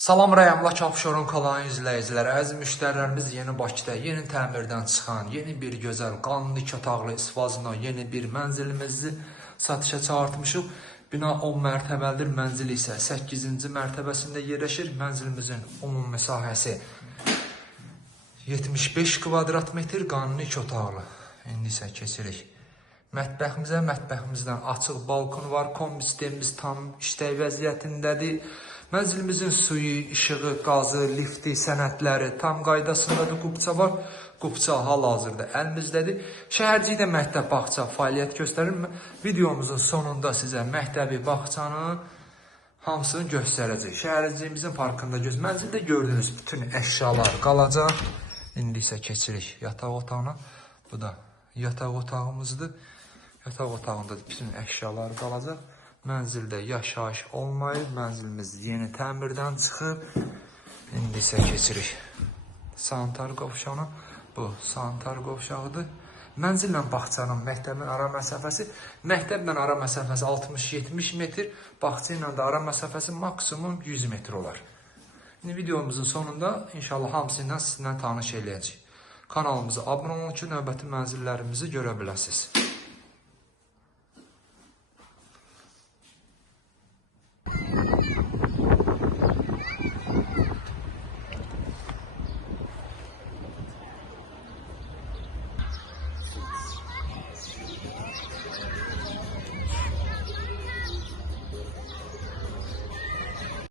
Salam rəyamla Kapşorun kanalının izləyiciləri, əziz müştərilərimiz yeni Bakıda yeni təmirdən çıxan, yeni bir gözəl qanlı 2 otaqlı isvazına yeni bir mənzilimizi satışa çağırtmışıq. Bina 10 mərtəbəlidir, mənzil isə 8-ci mərtəbəsində yerləşir. Mənzilimizin ümumi məsahəsi 75 kvadrat metr, qanlı 2 otaqlı. İndi isə keçirik mətbəximizə. Mətbəximizdən açıq balkon var, kombi sistemimiz tam işləy vəziyyətindədir. Mənzilimizin suyu, işığı, qazı, lifti, sənədləri tam qaydasındadır. Qubça var. Qubça hal-hazırda əlimizdədir. Şəhərcikdə məktəb, bağça fəaliyyət göstərir. Videomuzun sonunda sizə məktəbi, bağçanın hamısını göstərəcək. Şəhərciyimizin parkında mənzildə gördüyünüz bütün əşyalar qalacaq. İndi isə keçirik yataq otağına. Bu da yataq otağımızdır. Yataq otağında bütün əşyalar qalacaq. Mənzildə yaşayış olmayıb. Mənzilimiz yeni təmirdən çıxıb. İndi isə keçirik sanitar qovşağına. Bu sanitar qovşağıdır. Mənzillə bağçanın, məktəbin ara məsafəsi, məktəblə ara məsafəsi 60-70 metr, bağça ilə də ara məsafəsi maksimum 100 metr olar. İndi videomuzun sonunda inşallah hamısından sizinlə tanış eləyəcək. Kanalımıza abunə olun ki, növbəti mənzillərimizi görə biləsiniz.